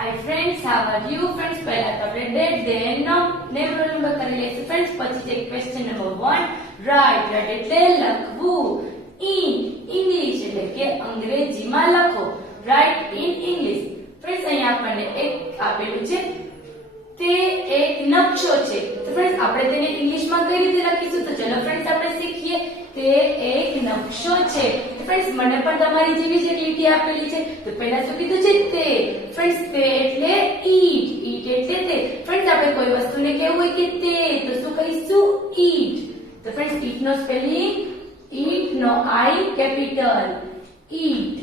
Hi friends, how are you friends? પહેલા તો આપણે date day name roll number કરી લઈશું friends. પછી છે ક્વેશ્ચન નંબર 1. રાઇટ એટલે લખવું. ઇન ઇંગ્લિશ એટલે કે અંગ્રેજીમાં લખો. Right in English. ફ્રેન્ડ્સ અહીંયા આપણને એક આપેલું છે. તે એક નકશો છે. તો ફ્રેન્ડ્સ આપણે તેને ઇંગ્લિશમાં કઈ રીતે લખીશું? તો ચલો ફ્રેન્ડ્સ આપણે શીખીએ. તે એક નકશો છે. ફ્રેન્ડ્સ મને પણ તમારી જેવી જ એક લીટી આપેલી છે. તો પહેલા શું કીધું છે? તે. ફ્રેન્ડ્સ તે એટલે ઈટ. ઈટ એટલે તે. ફ્રેન્ડ્સ આપણે કોઈ વસ્તુને કહેવું હોય કે તે, તો શું કહીશું? ઈટ. તો ફ્રેન્ડ્સ ઈટ નો સ્પેલિંગ, ઈટ નો આઈ કેપિટલ, ઈટ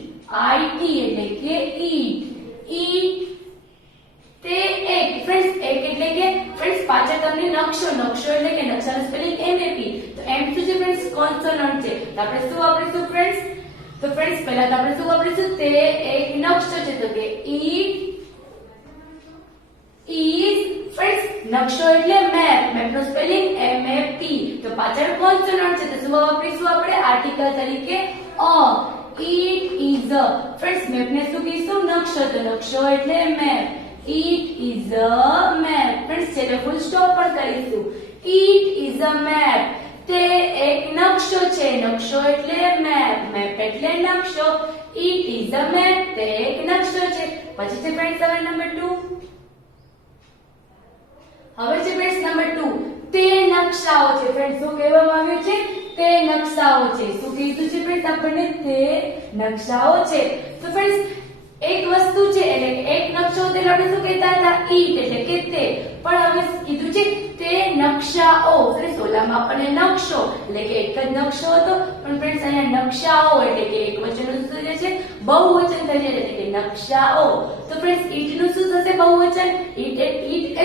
IT એટલે કે ઈટ. ઈટ તે એક. ફ્રેન્ડ્સ એક એટલે કે ફ્રેન્ડ્સ પાછળ તમને નકશો. નકશો એટલે કે નકશાનું સ્પેલિંગ MAP. તો M શું છે ફ્રેન્ડ્સ? કોન્સોનન્ટ છે. તો આપણે શું વાપરીશું ફ્રેન્ડ્સ? તો ફ્રેન્ડ્સ પહેલા તો આપણે શું વાપરીશું? તે એક નકશો છે. તો કે ઈટ ઇઝ. ફ્રેન્ડ્સ નકશો એટલે મેપ. મેપ નું સ્પેલિંગ MAP. તો પાછળ કોન્સોનન્ટ છે. તો શું વાપરીશું આપણે? આર્ટિકલ તરીકે a. It is a. Friends map ને શું કહીશું? નકશો. તો નકશો એટલે map. It is a map. Friends છેલ્લે ફૂલ સ્ટોપ પણ કરીશું. It is a map. તે એક નકશો છે. નકશો એટલે મેપ. મેપ એટલે નકશો. It is a map. તે એક નકશો છે. પછી છે ફ્રેન્ડ્સ હવે નંબર 2. હવે છે ફ્રેન્ડ્સ નંબર 2. તે નકશાઓ છે. ફ્રેન્ડ્સ શું કહેવામાં આવ્યું છે? તે નકશાઓ છે. શું કીધું છે ફ્રેન્ડ્સ આપણને? તે નકશાઓ છે. તો ફ્રેન્ડ્સ એક વસ્તુ છે એટલે એક નકશો એટલે આપણે શું કહેતા હતા? ઈટ એટલે કે તે. પણ હવે કીધું છે તે નકશાઓ. ફ્રેન્ડ્સ ઓલામાં આપણને નકશો એટલે કે એક જ નકશો હતો. પણ ફ્રેન્ડ્સ અહીંયા નકશાઓ એટલે કે એક વચનનું શું થશે છે? બહુવચન થશે એટલે કે નકશાઓ. તો ફ્રેન્ડ્સ ઈટ નું શું થશે? બહુવચન. ઈટ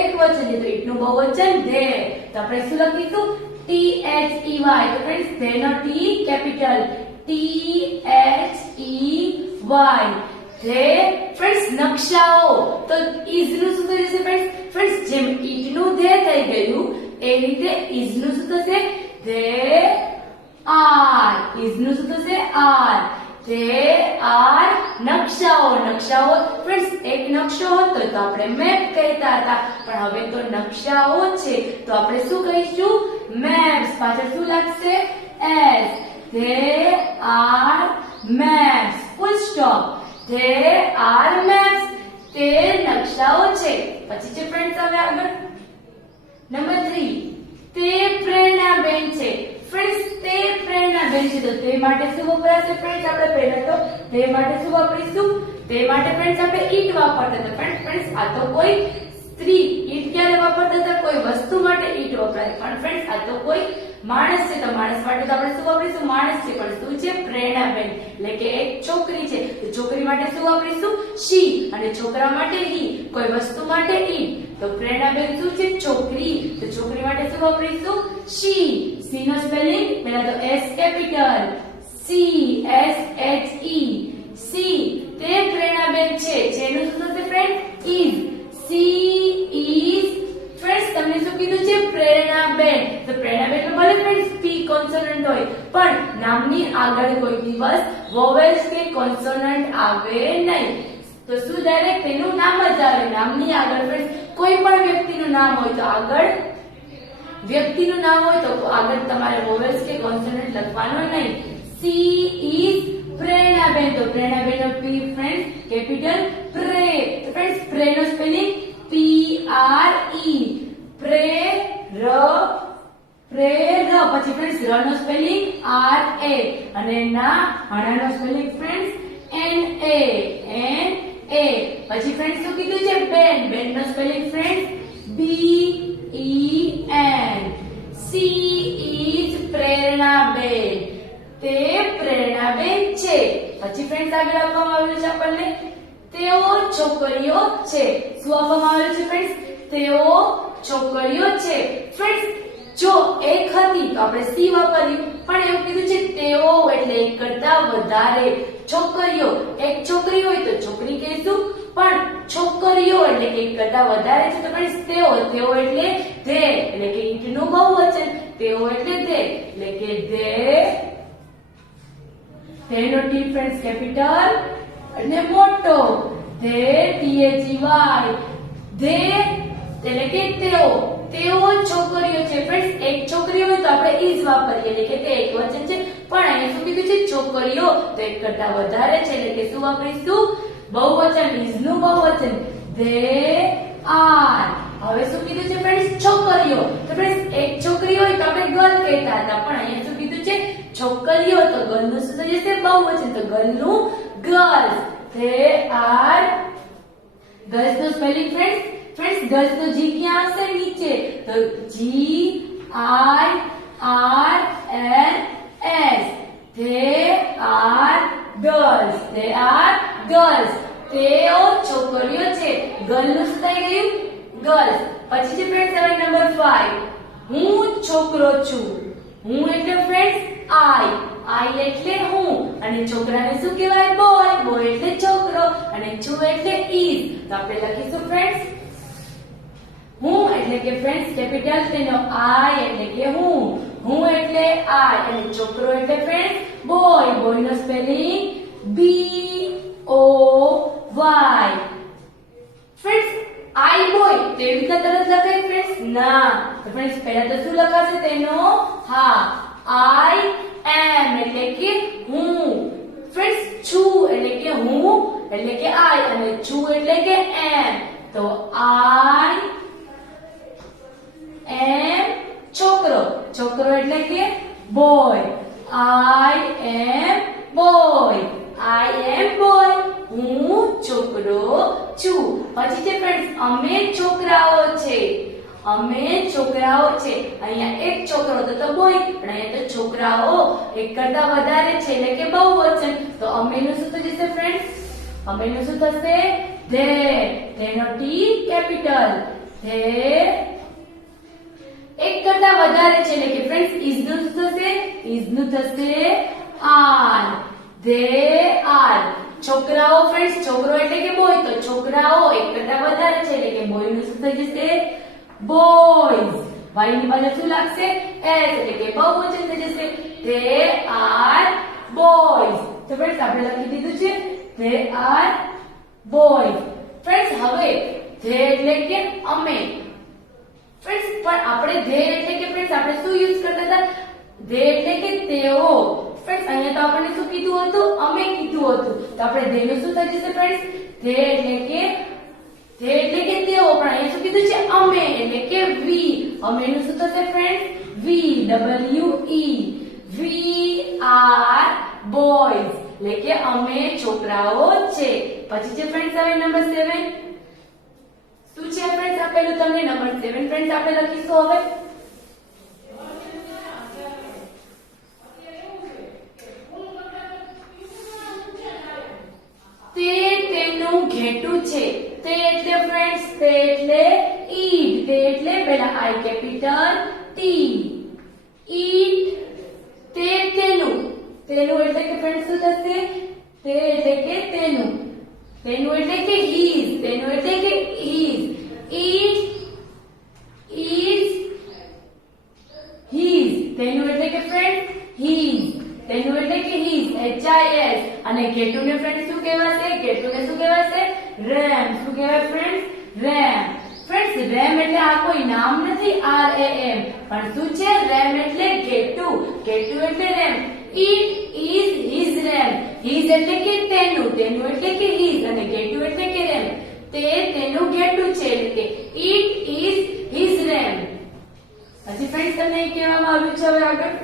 એક વચન છે. તો ઈટ નું બહુવચન ધે. તો આપણે શું લખીશું? THEY. તો ફ્રેન્ડ્સ ધે નો T કેપિટલ, THEY. જે ફ્રેન્ડ્સ નકશાઓ. તો ઇઝ નું શું થઈ જશે ફ્રેન્ડ્સ? ફ્રેન્ડ્સ જેમ ઈટ નું ધે થઈ ગયું એ રીતે ઇઝ નું શું થશે? They are. ઇઝ નું શું થશે? આર. ધે આર નકશાઓ. નકશાઓ ફ્રેન્ડ્સ એક નકશો હતો તો આપણે મેપ કહેતા હતા. પણ હવે તો નકશાઓ છે તો આપણે શું કહીશું? મેપ્સ. પાછળ શું લાગશે? S. They are maps. Full stop. There are maps. તે નકશાઓ છે. પછી છે ફ્રેન્ડ્સ હવે આગળ નંબર 3. તે પ્રેરણાબેન છે. ફ્રેન્ડ્સ તે પ્રેરણાબેન છે. તો તે માટે શું વપરાશે ફ્રેન્ડ્સ? આપણે પહેલા તો તે માટે શું વાપરીશું? તે માટે ફ્રેન્ડ્સ આપણે ઈટ વાપરતા હતા. ફ્રેન્ડ્સ આ તો કોઈ સ્ત્રી. ઈટ ક્યારે વાપરતા હતા? કોઈ વસ્તુ માટે ઈટ વપરાય. પણ ફ્રેન્ડ્સ આ તો કોઈ માણસ છે. તો માણસ માટે તો આપણે શું વાપરીશું? માણસ છે. પણ શું છે? પ્રેરણાબેન એટલે કે એક છોકરી છે. તો છોકરી માટે શું વાપરીશું? શી. અને છોકરા માટે હી. કોઈ વસ્તુ માટે ઈ. તો પ્રેરણાબેન શું છે? છોકરી. તો છોકરી માટે શું વાપરીશું? શી. સી નો સ્પેલિંગ પહેલા તો S કેપિટલ, CSHE. સી. તે પ્રેરણાબેન છે. જેનું શું થશે friend? Is. She is. Friends તમને શું કીધું છે? પ્રેરણાબેન. તો પ્રેરણાબેન નો ભલે ફ્રેન્ડ્સ પી કોન્સોનન્ટ હોય પણ નામની આગળ કોઈ દિવસ વોવેલ્સ કે કોન્સોનન્ટ આવે નહીં. તો શું ડાયરેક્ટ તેનું નામ જ આવે. નામની આગળ ફ્રેન્ડ્સ કોઈ પણ વ્યક્તિનું નામ હોય તો આગળ વ્યક્તિનું નામ હોય તો આગળ તમારે વોવેલ્સ કે કોન્સોનન્ટ લખવાનો નહીં. She is Preranaben. તો પ્રેરણાબેન નો પી ફ્રેન્ડ્સ કેપિટલ પ્રે. તો ફ્રેન્ડ્સ પ્રે નો સ્પેલિંગ PRE. પ્રે ર. પછી ફ્રેન્ડ્સ ર નો સ્પેલિંગ RA. અને હાણા નો સ્પેલિંગ ફ્રેન્ડ્સ NA. પછી ફ્રેન્ડ્સ શું કીધું છે? બેન. બેન નો spelling friends BEN. She is Preranaben. તે પ્રેરણાબેન છે. પછી ફ્રેન્ડ્સ આગળ આપવામાં આવ્યું છે આપણને તેઓ છોકરીઓ છે. શું આપવામાં આવેલું છે ફ્રેન્ડ્સ? તેઓ છોકરીઓ છે. ફ્રેન્ડ્સ જો એક હતી તો આપણે સી વાપર્યું. પણ એવું કીધું છે તેઓ એટલે એક કરતા વધારે છોકરીઓ. એક છોકરી હોય તો છોકરી કહીશું. પણ છોકરીઓ એટલે કે એક કરતા વધારે છે. તો ફ્રેન્ડ્સ તેઓ. તેઓ એટલે ધે એટલે કે ઈટ નું બહુવચન. તેઓ એટલે ધે એટલે કે ધે. તેનો ટી ફ્રેન્ડ્સ કેપિટલ અને મોટો. ધે એટલે કે તેઓ છોકરીઓ છે ફ્રેન્ડ્સ. એક છોકરી હોય તો આપણે ઇઝ વાપરીએ એટલે કે તે એક વચન છે, પણ અહીંયા શું કીધું છે છોકરીઓ, તો એક કરતા વધારે છે એટલે કે શું વાપરીશું બહુવચન, ઇઝ નું બહુવચન ધે આર. હવે શું કીધું છે ફ્રેન્ડ્સ છોકરીઓ, તો ફ્રેન્ડ્સ એક છોકરી હોય તો આપણે ગર્લ કહેતા હતા, પણ અહીંયા શું કીધું છે છોકરીઓ, તો ગર્લ નું શું થઈ જશે બહુવચન, તો ગર્લ નું ગર્લ્સ. ધે આર ગર્લ્સ નું સ્પેલિંગ ફ્રેન્ડ્સ ગર્લ્સ તો જી ક્યાં આવશે નીચે, તો GIRLS. They are girls. તેઓ છોકરીઓ છે, ગર્લ નું શું થઈ ગયું ગર્લ્સ. પછી છે ફ્રેન્ડ્સ હવે નંબર 5, હું છોકરો છું. હું એટલે ફ્રેન્ડ્સ આઈ એટલે હું, અને છોકરાને શું કહેવાય બોય એટલે છોકરો, અને છું એટલે ઇઝ. તો આપણે લખીશું ફ્રેન્ડ્સ હું એટલે કે ફ્રેન્ડ્સ કેપિટલ તેનો આઈ એટલે કે હું એટલે આઈ, અને છોકરો એટલે ફ્રેન્ડ્સ બોય નો spelling BOY. Friends I boy તેવી રીતે તરત લખાય ફ્રેન્ડ્સ ના, તો ફ્રેન્ડ્સ પહેલા તો શું લખાશે તેનો આઈ એમ એટલે કે હું. ફ્રેન્ડ્સ છું એટલે કે હું એટલે કે આઈ, અને છું એટલે કે એમ, તો આઈ એમ છોકરો એટલે કે બોય, આઈ એમ બોય, હું છોકરો છું. પછી છે ફ્રેન્ડ્સ અમે છોકરાઓ છે. અહીંયા એક છોકરો તો બોય, પણ અહીંયા તો છોકરાઓ એક કરતા વધારે છે એટલે કે બહુવચન, તો અમે નું શું થઈ જશે ફ્રેન્ડ્સ, અમે નું શું થશે તેનો ટી કેપિટલ. ધે એક કરતા વધારે છે એટલે કે ફ્રેન્ડ્સ ઇઝ નું થશે આર. ધે આર છોકરાઓ ફ્રેન્ડ્સ, છોકરો એટલે કે બોય, તો છોકરાઓ એક કરતા વધારે છે એટલે કે બોય નું શું થઈ જશે બોયઝ. વાય ની બાજુ શું લાગશે એસ એટલે કે બહુવચન થઈ જશે ધે આર બોયઝ. તો ફ્રેન્ડ્સ આપણે લખી દીધું છે ધે આર બોયઝ. ફ્રેન્ડ્સ હવે ધે એટલે કે અમે. ફ્રેન્ડ્સ પણ આપણે ધે એટલે કે ફ્રેન્ડ્સ આપણે શું યુઝ કરતા હતા, ધે એટલે કે તેઓ. ફ્રેન્ડ્સ અહીંયા તો આપણને શું કીધું હતું અમે કીધું હતું, તો આપણે ધે નું શું થઈ જશે ફ્રેન્ડ્સ ધે એટલે કે તેઓ, પણ અહીંયા શું કીધું છે અમે એટલે કે વી. અમે નું શું થશે ફ્રેન્ડ્સ વી આર બોયઝ એટલે કે અમે છોકરાઓ છે. પછી છે ફ્રેન્ડ્સ હવે નંબર 7 શું છે ફ્રેન્ડ્સ આપેલું તમને નંબર 7 ફ્રેન્ડ્સ આપણે લખીશું હવે તેનું ઘેટું છે. તે એટલે ફ્રેન્ડ્સ તે એટલે ઈટ, તે એટલે પહેલા આઈ કેપિટલ ટી ઈટ. તેનું એટલે કે ફ્રેન્ડ્સ શું થશે તે એટલે કે તેનું એટલે કે હીઝ, એટલે કે હીઝ. It is his. તેનું એટલે કે ફ્રેન્ડ્સ હીઝ, એટલે કે હીઝ HIS. અને ઘેટું ને ફ્રેન્ડ્સ શું કહેવાશે રેમ. શું કહેવાય ફ્રેન્ડ્સ રેમ. ફ્રેન્ડ્સ રેમ એટલે આ કોઈ નામ નથી RAM, પણ શું છે રેમ એટલે ઘેટું એટલે RAM. It is his RAM. His એટલે કે તેનું એટલે કે હિઝ, અને ઘેટું એટલે કે રેમ. તે તેનું ઘેટું છે એટલે કે ઇટ ઇઝ હિઝ રેમ. પછી ફ્રેન્ડ્સ તમને એ કહેવામાં આવ્યું છે હવે આગળ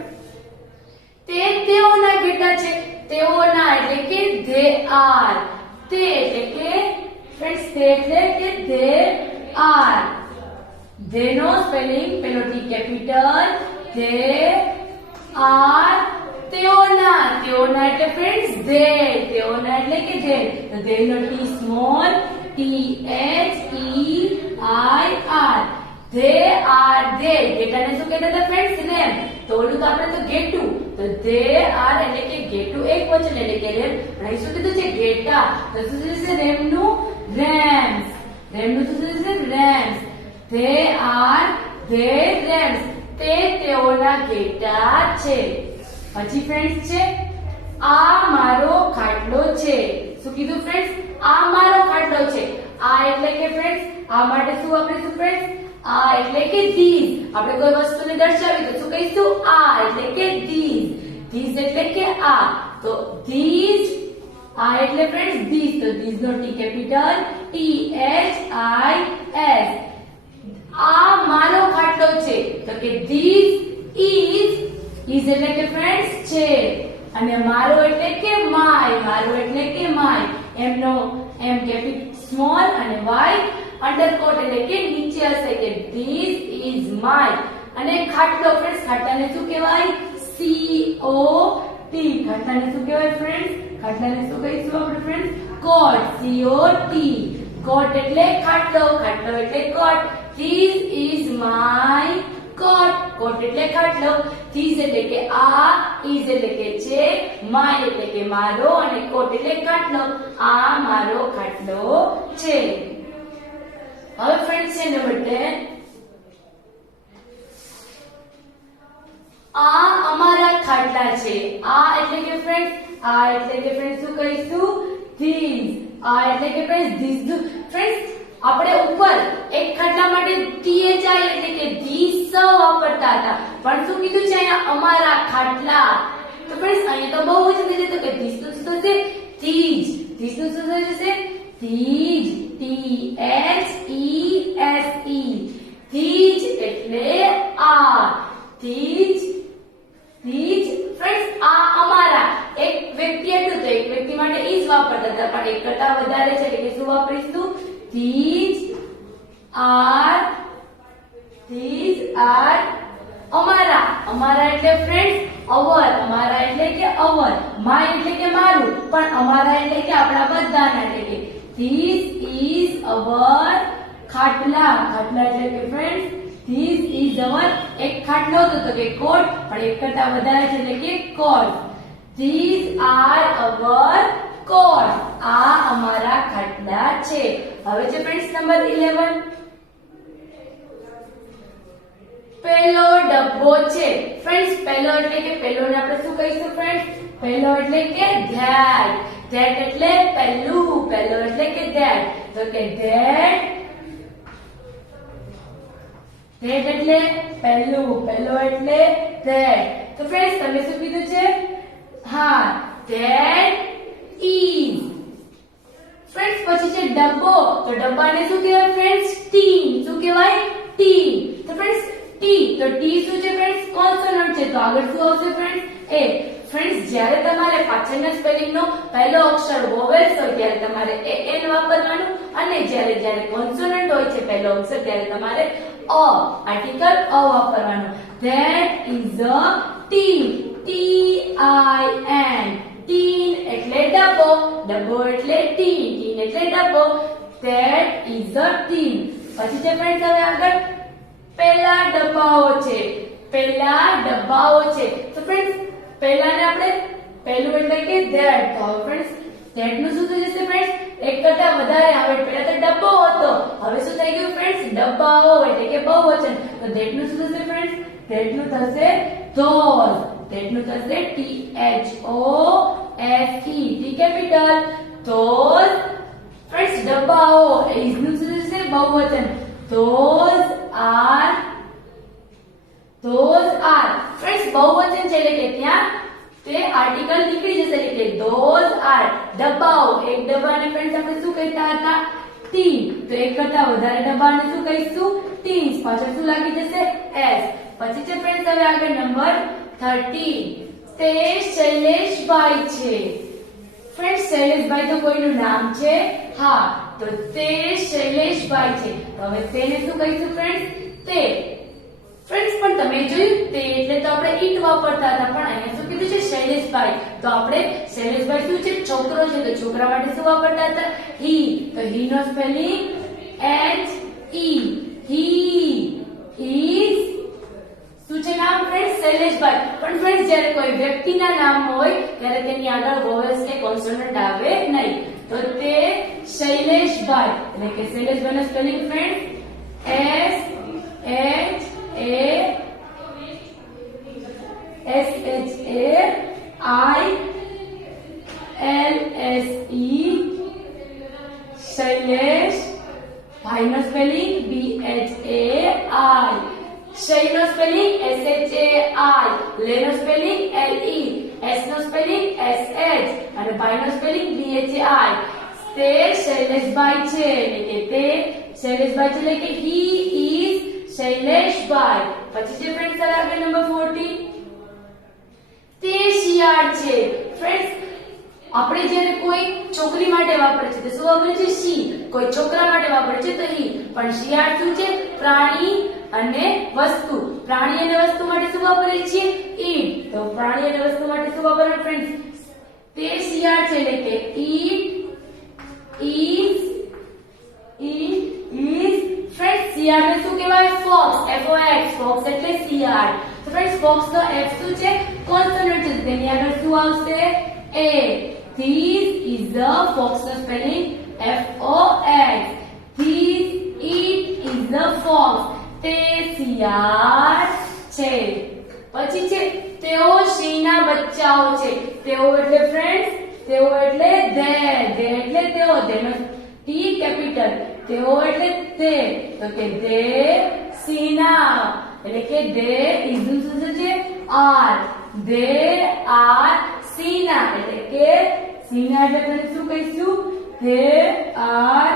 તેઓના ઘેટા છે. તેઓના એટલે કે ધે આર. તે એટલે કે ફ્રેન્ડ્સ તે એટલે કે ધે આર. ધે નો સ્પેલિંગ પેલો ટી કેપિટલ ધે આર. તેઓના એટલે ફ્રેન્ડ્સ ધે. તેઓના એટલે કે ધે, તો ધે નો T small THEIR. They are their. ઘેટાને શું કહેતા હતા ફ્રેન્ડ્સ રેમ. તો ઓલું તો આપણે તો ઘેટું, તો ધે આર એટલે કે ઘેટું એક વચન એટલે કે રેમ. અહીં શું કીધું છે ઘેટા, તો શું થશે રેમ નું રેમ્સ. શું થશે rams. They are their rams. તેઓના ઘેટા છે. પછી ફ્રેન્ડ્સ છે આ મારો ખાટલો છે. શું કીધું ફ્રેન્ડ્સ? આ મારો ખાટલો છે. આ એટલે કે ફ્રેન્ડ્સ આ માટે શું વાપરીશું ફ્રેન્ડ્સ? આ એટલે કે ધીસ. આપણે કોઈ વસ્તુને દર્શાવી તો શું કહીશું? આ એટલે કે ધીસ. ધીસ એટલે કે આ. તો ધીસ. આ એટલે ફ્રેન્ડ્સ ધીસ. તો ધીસ નો ટી કેપિટલ THIS. આ મારો ખાટલો છે. તો કે ધીસ ઇઝ. ઇઝ એટલે કે ફ્રેન્ડ્સ છે. અને મારો એટલે કે માય. મારો એટલે કે માય. એમનો એમ કેપિટલ સ્મોલ અને વાય અંડરકોટ એટલે કે નીચે હશે કે ધીસ ઇઝ માય. અને ખાટલો ફ્રેન્ડ્સ ખાટલાને શું કહેવાય? COT. ખાટલાને શું કહેવાય ફ્રેન્ડ્સ? ખાટલાને શું કહીશું આપણે ફ્રેન્ડ્સ? કોટ. COT. કોટ એટલે ખાટલો. ખાટલો એટલે કોટ. ધીસ ઇઝ માય કોટ. કોટ એટલે ખાટલો. ધીસ એટલે કે આ. ઇઝ એટલે કે છે. માય એટલે કે મારો. અને કોટ એટલે ખાટલો. આ મારો ખાટલો છે. હવે ફ્રેન્ડ્સ છે નંબર 10. આ અમારા ખાટલા છે. આ એટલે કે ફ્રેન્ડ્સ આ એટલે કે ફ્રેન્ડ્સ શું કહીશું? ધીસ. આ એટલે કે ફ્રેન્ડ્સ ધીસ. ફ્રેન્ડ્સ આપણે ઉપર એક ખાટલા માટે THI એટલે કે ધીસ વાપરતા હતા. પણ શું કીધું છે અહીંયા? અમારા ખાટલા. તો ફ્રેન્ડ્સ અહીંયા તો બહુ જ થઈ જશે કે ધીસ નું શું થશે? ધીજ. ધીસ નું શું થઈ જશે? ધીજ. THESE. ધીજ એટલે આ. ધીજ. ધીજ. ફ્રેન્ડ્સ આ અમારા એક વ્યક્તિ હતું તો એક વ્યક્તિ માટે ઇઝ વાપરતા હતા. પણ એક કરતા વધારે છે એટલે કે શું વાપરીશું? These R. ધીજ આર અમારા. અમારા એટલે ફ્રેન્ડ્સ અવર. અમારા એટલે કે અવર. માય એટલે કે મારું. પણ અમારા એટલે કે આપણા બધાના. એટલે કે ધીસ ઇઝ અવર ખાટલા. ખાટલા એટલે કે ફ્રેન્ડ્સ ધીસ ઇઝ અવર. એક ખાટલો હતો તો કે કોટ. પણ એક કરતા વધારે છે એટલે કે કોટ. ધીસ આર અવર કોટ. આ અમારા ખાટલા છે. હવે છે ફ્રેન્ડ્સ નંબર 11. પહેલો ડબ્બો છે. ફ્રેન્ડ્સ પહેલો એટલે કે પહેલોને આપણે શું કહીશું ફ્રેન્ડ્સ? પહેલો એટલે કે ધેટ. ધેટ એટલે પહેલું. પહેલો એટલે કે ધેટ. તો કે ધેટ. ધેટ એટલે પહેલું. પહેલો એટલે ધેટ. તો ફ્રેન્ડ્સ તમે શું કીધું છે? હા ધેટ ઇઝ. ફ્રેન્ડ્સ પછી છે ડબ્બો. તો ડબ્બાને શું કહેવાય ફ્રેન્ડ્સ? ટીન. શું કહેવાય? ટીન. તો ફ્રેન્ડ્સ ટી. તો ટી શું છે ફ્રેન્ડ્સ? કોન્સોનન્ટ છે. તો આગળ શું આવશે ફ્રેન્ડ્સ? એ. ફ્રેન્ડ્સ જ્યારે તમારે પાછળના સ્પેલિંગ નો પહેલો અક્ષર વોવેલ્સ હોય ત્યારે તમારે એન વાપરવાનું. અને જ્યારે કોન્સોનન્ટ હોય છે પહેલો અક્ષર ત્યારે તમારે આર્ટિકલ અ વાપરવાનું. That is a tin. TIN. Tin એટલે ડબ્બો. ડબ્બો એટલે ટીન. ટીન એટલે ડબ્બો. That is a tin. પછી છે ફ્રેન્ડ્સ હવે આગળ પહેલા ડબ્બાઓ છે. પહેલા ડબ્બાઓ છે. તો ફ્રેન્ડ્સ પહેલાને આપણે પહેલું એટલે કે ધેટ. તો હવે ફ્રેન્ડ્સ ધેટ નું શું થઈ જશે ફ્રેન્ડ્સ? એક કરતા વધારે. હવે પહેલા તો ડબ્બો હતો. હવે શું થઈ ગયું ફ્રેન્ડ્સ? ડબ્બાઓ એટલે કે બહુવચન. તો ધેટ નું શું થશે ફ્રેન્ડ્સ? ધેટ નું થશે ધોઝ. ધેટ નું થશે THOSE. T capital. Those. Friends ડબ્બાઓ. ઇઝ નું શું થશે? બહુવચન. Those are. Those are. Friends બહુવચન છે એટલે કે ત્યાં તે આર્ટિકલ નીકળી જશે એટલે કે ધોઝ આર. ડબ્બાઓ. એક ડબ્બાને ફ્રેન્ડ્સ આપણે શું કહેતા હતા? ટીન. તો એક કરતા વધારે ડબ્બાને શું કહીશું? ટીન્સ. પાછળ શું લાગી જશે? એસ. પછી છે ફ્રેન્ડ્સ હવે આગળ નંબર 13. તે શૈલેષભાઈ છે. ફ્રેન્ડ્સ શૈલેષભાઈ તો કોઈનું નામ છે? હા. તો તે શૈલેષભાઈ છે. તો હવે તેને શું કહીશું ફ્રેન્ડ્સ? તે. ફ્રેન્ડ્સ પણ તમે જોયું તે એટલે તો આપણે ઈટ વાપરતા હતા. પણ અહીંયા શું કીધું છે? શૈલેષભાઈ. તો આપણે શૈલેષભાઈ શું છે? છોકરો છે. તો છોકરા માટે શું વાપરતા હતા? હી. તો હી નો સ્પેલિંગ HE. હી ઇઝ શું છે નામ ફ્રેન્ડ્સ? શૈલેષભાઈ. પણ ફ્રેન્ડ્સ જ્યારે કોઈ વ્યક્તિના નામ હોય ત્યારે તેની આગળ વોવેલ્સ કે કોન્સોનન્ટ આવે નહીં. તો તે શૈલેષભાઈ એટલે કે શૈલેષભાઈ નો સ્પેલિંગ ફ્રેન્ડ્સ SHAILESH. શૈલેષ. ભાઈનો સ્પેલિંગ BHAI. શૈનો સ્પેલિંગ SHAI. લેનો સ્પેલિંગ LE. S નો સ્પેલિંગ SH અને ભાઈનો સ્પેલિંગ BHAI. તે શૈલેષભાઈ છે એટલે કે તે શૈલેષભાઈ છે એટલે કે he is શૈલેષભાઈ. પછી છે ફ્રેન્ડ્સ આગળ નંબર 14. તે શિયાળ છે. ફ્રેન્ડ્સ આપણે જ્યારે કોઈ છોકરી માટે વાપરે છે તો શું વાપરે છે she. કોઈ છોકરા માટે વાપરે છે તો he. પણ શિયાળ શું છે? પ્રાણી અને વસ્તુ. પ્રાણી અને વસ્તુ માટે શું વાપરે છે? it. તો પ્રાણી અને વસ્તુ માટે શું વાપરવાનું ફ્રેન્ડ્સ? તે શિયાળ છે એટલે કે it is ફ્રેન્ડ્સ શિયાળને શું કહેવાય? fox. FOX. fox એટલે શિયાળ. તો ફ્રેન્ડ્સ fox નો F શું છે? કોન્સોનન્ટ છે. તેની આગળ શું આવશે? A. This is a fox નો spelling FOX. This is the fox. તે શિયાળ છે. પછી છે તેઓ સિંહના બચ્ચાઓ છે. તેઓ એટલે ફ્રેન્ડ્સ તેઓ એટલે they એટલે તેઓ. તેનો T કેપિટલ. તેઓ એટલે તે. તો કે they સિંહના એટલે કે they ઇઝનું શું છે? are. they are સિંહના એટલે કે સિંહના એટલે આપણે શું કહીશું? they are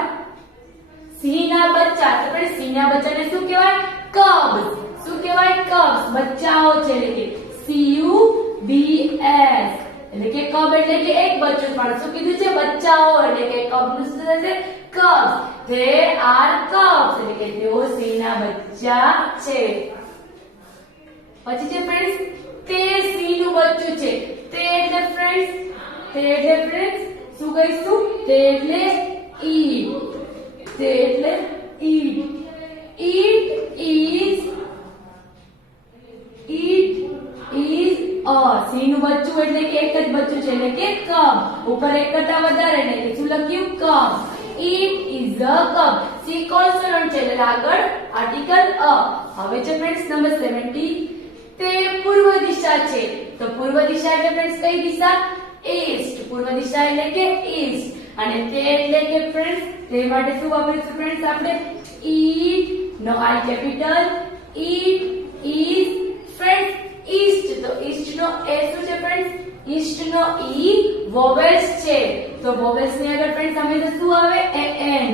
સિંહના બચ્ચા. તો આપણે સિંહના બચ્ચાને શું કહેવાય? cubs. શું કહેવાય? cubs. બચ્ચાઓ છે એટલે કે CUBS. એટલે કે cub એટલે કે એક બચ્ચું. પણ શું કીધું છે? બચ્ચાઓ એટલે કે cub નું શું થશે? cubs. they are cubs એટલે કે તેઓ સિંહના બચ્ચા છે. પછી છે ફ્રેન્ડ્સ તે સિંહનું બચ્ચું છે. તે એટલે ફ્રેન્ડ્સ શું કહીશું? તે એટલે ઈટ. તે એટલે ઈટ. ઈટ ઇઝ સિંહનું બચ્ચું એટલે કે એક જ બચ્ચું છે એટલે કે cub. ઉપર એક કરતા વધારે એટલે કે શું લખ્યું? cub. It is a cub. C consonant છે એટલે આગળ આર્ટિકલ અ. હવે છે ફ્રેન્ડ્સ નંબર 70. તે પૂર્વ દિશા છે. તો પૂર્વ દિશા એટલે ફ્રેન્ડ્સ કઈ દિશા? ઈસ્ટ. પૂર્વ દિશા એટલે કે ઈસ્ટ. અને તે એટલે કે ફ્રેન્ડ્સ તે માટે શું વાપરીશું ફ્રેન્ડ્સ આપણે? ઈટ નો I capital. It is friends east. તો ઈસ્ટ નો એ શું છે ફ્રેન્ડ્સ? ઈસ્ટ નો ઈ વોવેલ્સ છે. તો વોવેલ્સ ની આગળ ફ્રેન્ડ્સ હંમેશા શું આવે? an.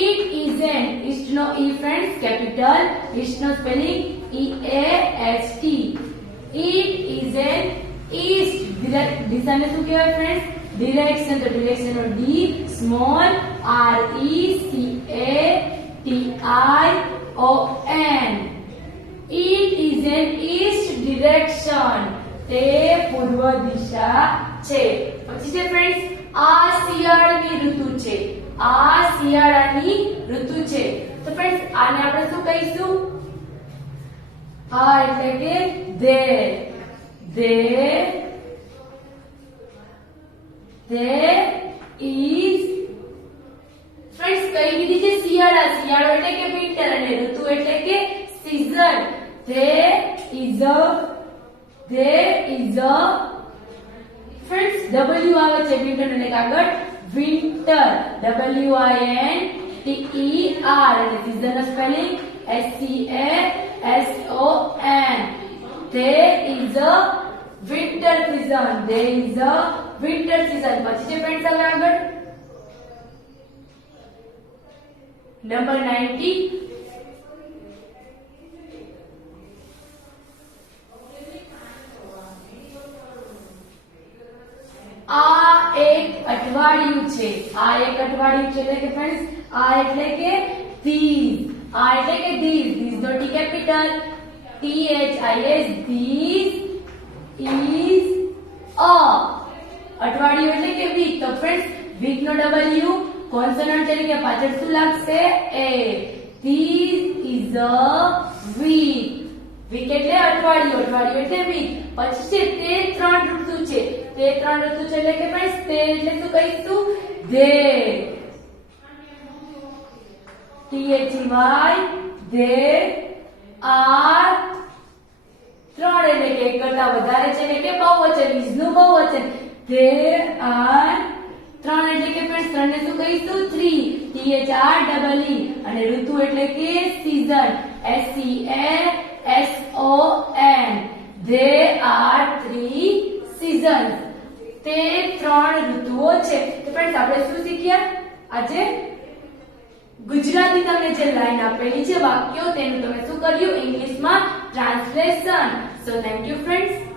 it isn't. ઈસ્ટ નો ઈ ફ્રેન્ડ્સ કેપિટલ. ઈસ્ટ નો spelling EAST. it isn't east. દિશાને શું કહેવાય ફ્રેન્ડ્સ? ડિરેક્શન. તો ડિરેક્શન નો D small RECATION. it is an east direction. તે પૂર્વ દિશા છે. પછી છે ફ્રેન્ડ્સ આ શિયાળાની ઋતુ છે. આ શિયાળાની ઋતુ છે. તો ફ્રેન્ડ્સ આને આપણે શું કહીશું? આ એટલે કે there is ફ્રેન્ડ્સ કઈ કીધી છે? શિયાળા. શિયાળો એટલે કે વિન્ટર અને ઋતુ એટલે કે season. there is a friends W આવે છે વિન્ટર એટલે કે આગળ winter. WINTER અને season નો spelling SCASON. there is a winter season. there is a winter season. પછી જે ફ્રેન્ડ્સ હવે આગળ નંબર 90. આ એક અઠવાડિયું છે. આ એક અઠવાડિયું છે એટલે કે ફ્રેન્ડ્સ આ એટલે કે these. આ એટલે કે these. these નો T કેપિટલ. THIS. these is a. અઠવાડિયું એટલે કે વીક. તો ફ્રેન્ડ્સ વીક નો W કોન્સોનન્ટ એટલે કે પાછળ શું લાગશે? A. this is a week. Week એટલે અઠવાડિયું. અઠવાડિયું એટલે વીક. પછી છે તે ત્રણ ઋતુ છે. તે ત્રણ ઋતુ છે એટલે કે ફ્રેન્ડ્સ તે એટલે શું કહીશું? they. they are ત્રણ એટલે કે એક કરતા વધારે છે એટલે કે બહુવચન. is નું બહુવચન. there are ત્રણ એટલે કે ફ્રેન્ડ્સ ત્રણ ને શું કહીશું? થ્રી. THREE. અને ઋતુ એટલે કે season. SEASON. There are three seasons. તે ત્રણ ઋતુઓ છે. તો ફ્રેન્ડ્સ આપણે શું શીખ્યા આજે? ગુજરાતી તમને જે લાઈન આપેલી છે વાક્યો તેનું તમે શું કર્યું? ઇંગ્લિશમાં translation. So thank you friends.